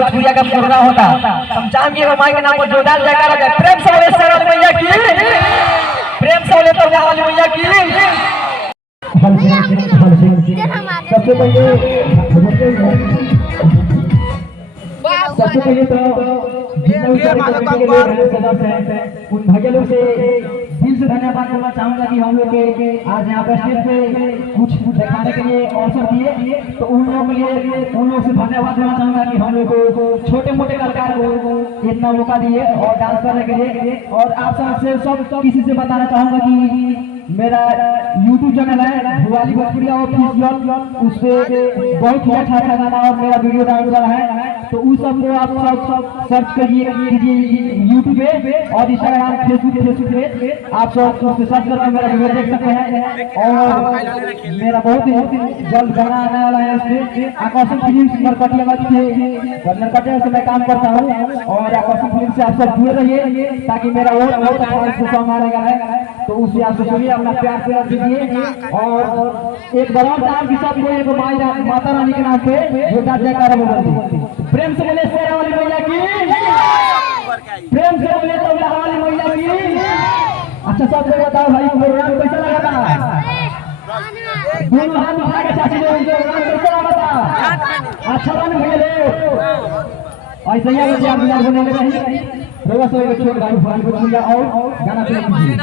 भोजपुरिया का प्रोग्राम होता। हम चाहेंगे माई के नाम पर जोरदार जयकारा जाए। प्रेम से बोले शेरावाली मैया की, प्रेम से बोले शेरावाली मैया की। सबसे पहले तो उन भैया लोग से दिल से धन्यवाद करना चाहूंगा कि हम लोग के आज यहाँ पे स्टेज पे कुछ दिखाने के लिए अवसर दिए, तो उन लोगों के लिए उन लोग से धन्यवाद देना चाहूंगा कि हम लोग को छोटे मोटे कलाकार को इतना मौका दिए और डांस करने के लिए। और आप सबसे सब किसी से बताना चाहूंगा कि मेरा YouTube चैनल है भुवाली भोजपुरिया ऑफिशियल, उस पे बहुत ही अच्छा गाना और मेरा वीडियो डाउनलोड करा है, तो उस सब को आप सब सर्च करिए YouTube पे और इंस्टाग्राम फेसबुक पे आप सब सर्च करके मेरा वीडियो देख सकते हैं। और मेरा बहुत ही जल्द गाना आने वाला है, उसमें आकर्षण फिल्म नरकटिया से मैं काम करता हूँ और आकर्षण फिल्म से आप सब जुड़े रहिए ताकि मेरा और बहुत अच्छा सॉन्ग आएगा है, तो उससे आप सुनिए, अपना प्यार से दीजिए। और एक बड़ा नाम के साथ कोई माता रानी के नाम पे जोरदार जयकारा बोलिए। प्रेम से बोले शेरावाली मैया की, प्रेम से बोले शेरावाली मैया की। अच्छा सब लोग बताओ भाई प्रोग्राम कैसा लगा था? दोनों हाथ उठा के चाची लोग प्रोग्राम कैसा लगा था? अच्छा बन भैया ले ऐसे ही आप बनाने रहिए। रोवा सोए छोड़ भाई और गाना प्ले कीजिए।